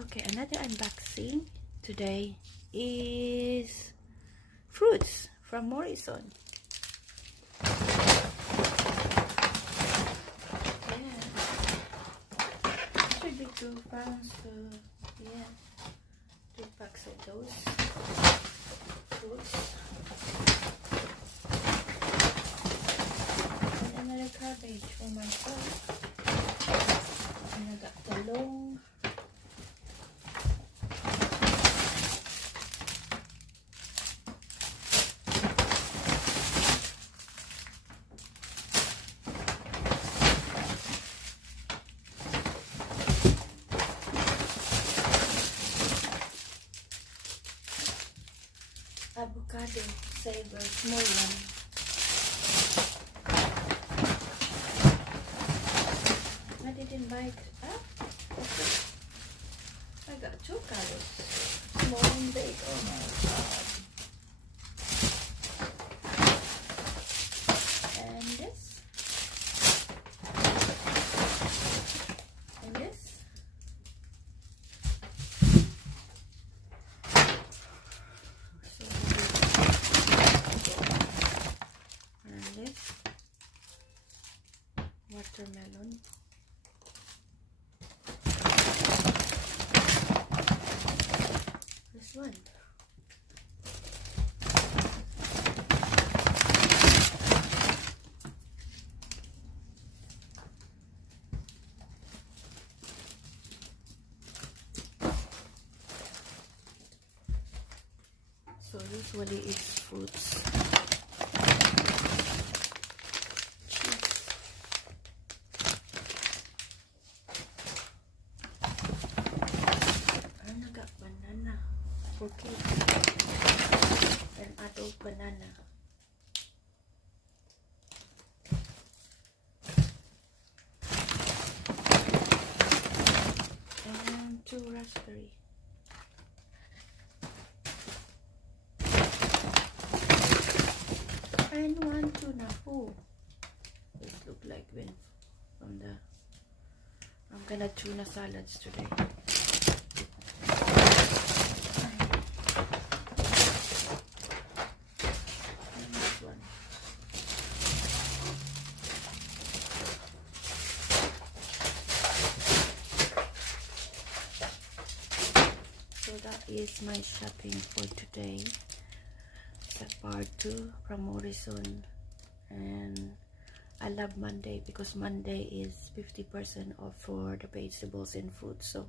Okay, another unboxing today is fruits from Morrison. Yeah, should be 2 pounds. So yeah, 2 packs of those fruits. And another cabbage for myself. And I got the long avocado saver, small one. I didn't buy it. Okay. I got 2 colors, small and big. Oh my god. And this. And this. And this. Watermelon. This one. So usually it's fruits. And I got banana for kids. An adult banana. And 2 raspberry. And 1 tuna. Oh, this look like when from the. I'm gonna tuna salads today. And this one. So that is my shopping for today. It's a part 2 from Morrison, and I love Monday because Monday is 50% off for the vegetables and fruits. So